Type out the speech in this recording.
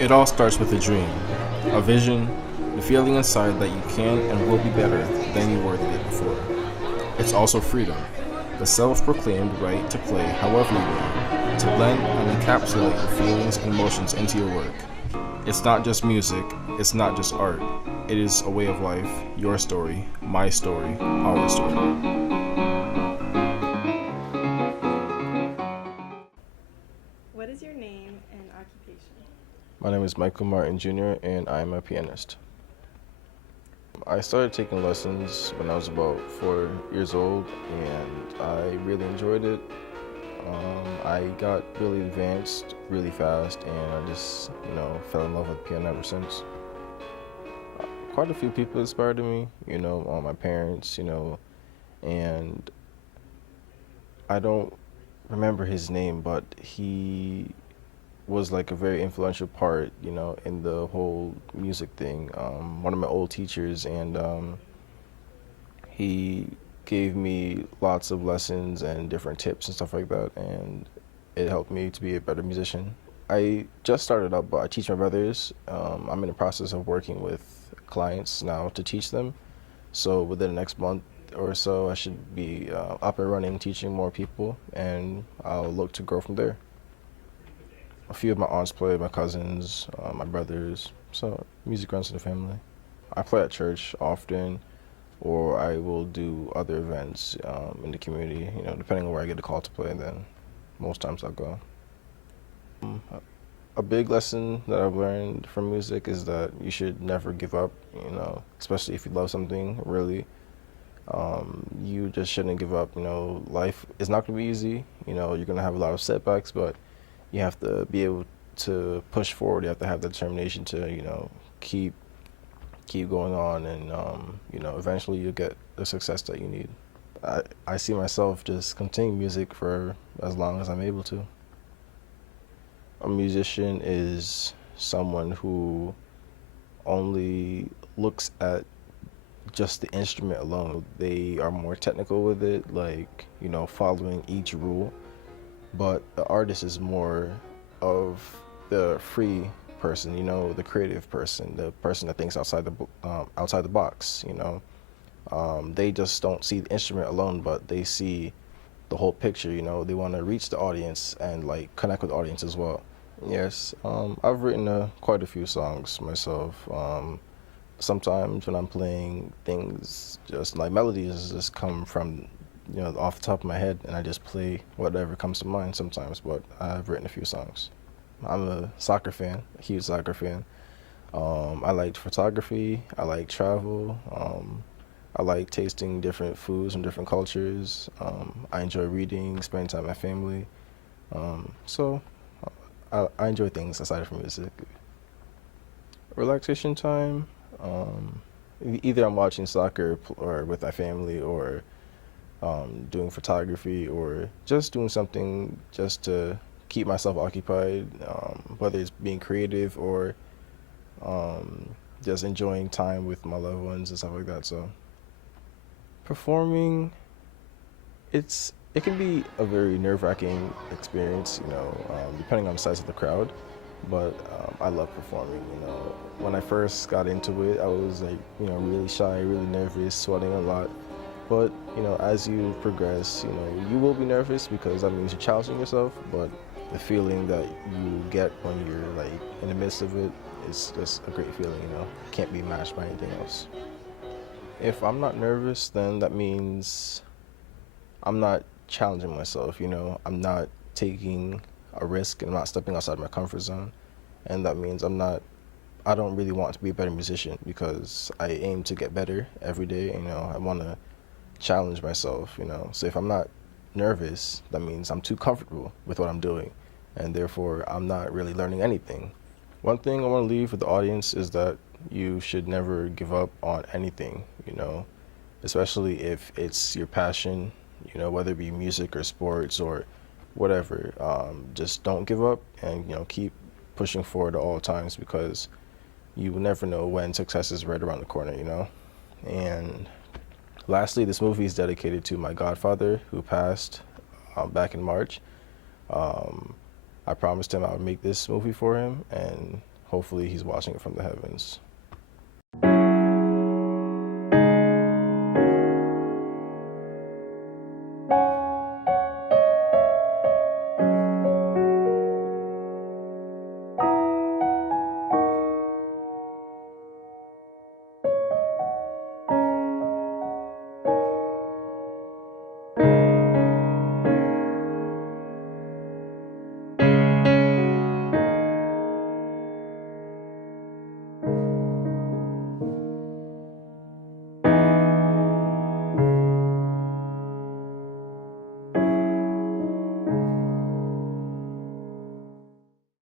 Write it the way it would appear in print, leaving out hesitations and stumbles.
It all starts with a dream, a vision, the feeling inside that you can and will be better than you were the day before. It's also freedom, the self-proclaimed right to play however you want, to blend and encapsulate your feelings and emotions into your work. It's not just music, it's not just art. It is a way of life, your story, my story, our story. What is your name and occupation? My name is Michael Martin Jr. and I'm a pianist. I started taking lessons when I was about 4 years old and I really enjoyed it. I got really advanced really fast and I just, fell in love with piano ever since. Quite a few people inspired me, my parents, and I don't remember his name, but he was like a very influential part, in the whole music thing. One of my old teachers, and he gave me lots of lessons and different tips and stuff like that, and it helped me to be a better musician. I just started up, but I teach my brothers. I'm in the process of working with clients now to teach them. So within the next month or so, I should be up and running, teaching more people, and I'll look to grow from there. A few of my aunts play, my cousins, my brothers, so music runs in the family. I play at church often, or I will do other events in the community, depending on where I get a call to play, then most times I'll go. A big lesson that I've learned from music is that you should never give up, especially if you love something, really. You just shouldn't give up, life is not going to be easy, you're going to have a lot of setbacks, but you have to be able to push forward. You have to have the determination to, keep going on, and eventually you'll get the success that you need. I see myself just continuing music for as long as I'm able to. A musician is someone who only looks at just the instrument alone. They are more technical with it, like, following each rule. But the artist is more of the free person, the creative person, the person that thinks outside the box. They just don't see the instrument alone, but they see the whole picture. They want to reach the audience and like connect with the audience as well. Yes, I've written quite a few songs myself. Sometimes when I'm playing, things just like melodies just come from off the top of my head, and I just play whatever comes to mind sometimes, but I've written a few songs. I'm a soccer fan, a huge soccer fan. I like photography, I like travel, I like tasting different foods from different cultures. I enjoy reading, spending time with my family. So I enjoy things aside from music. Relaxation time, either I'm watching soccer or with my family, or doing photography, or just doing something just to keep myself occupied, whether it's being creative or just enjoying time with my loved ones and stuff like that. So performing, it can be a very nerve-wracking experience, depending on the size of the crowd. But I love performing. When I first got into it, I was like, really shy, really nervous, sweating a lot. But, as you progress, you will be nervous because that means you're challenging yourself. But the feeling that you get when you're like in the midst of it is just a great feeling, Can't be matched by anything else. If I'm not nervous, then that means I'm not challenging myself, I'm not taking a risk and I'm not stepping outside my comfort zone. And that means I don't really want to be a better musician because I aim to get better every day, I want to challenge myself, So if I'm not nervous, that means I'm too comfortable with what I'm doing, and therefore I'm not really learning anything. One thing I want to leave with the audience is that you should never give up on anything, especially if it's your passion, whether it be music or sports or whatever. Just don't give up, and keep pushing forward at all times, because you will never know when success is right around the corner, And lastly, this movie is dedicated to my godfather who passed back in March. I promised him I would make this movie for him, and hopefully he's watching it from the heavens.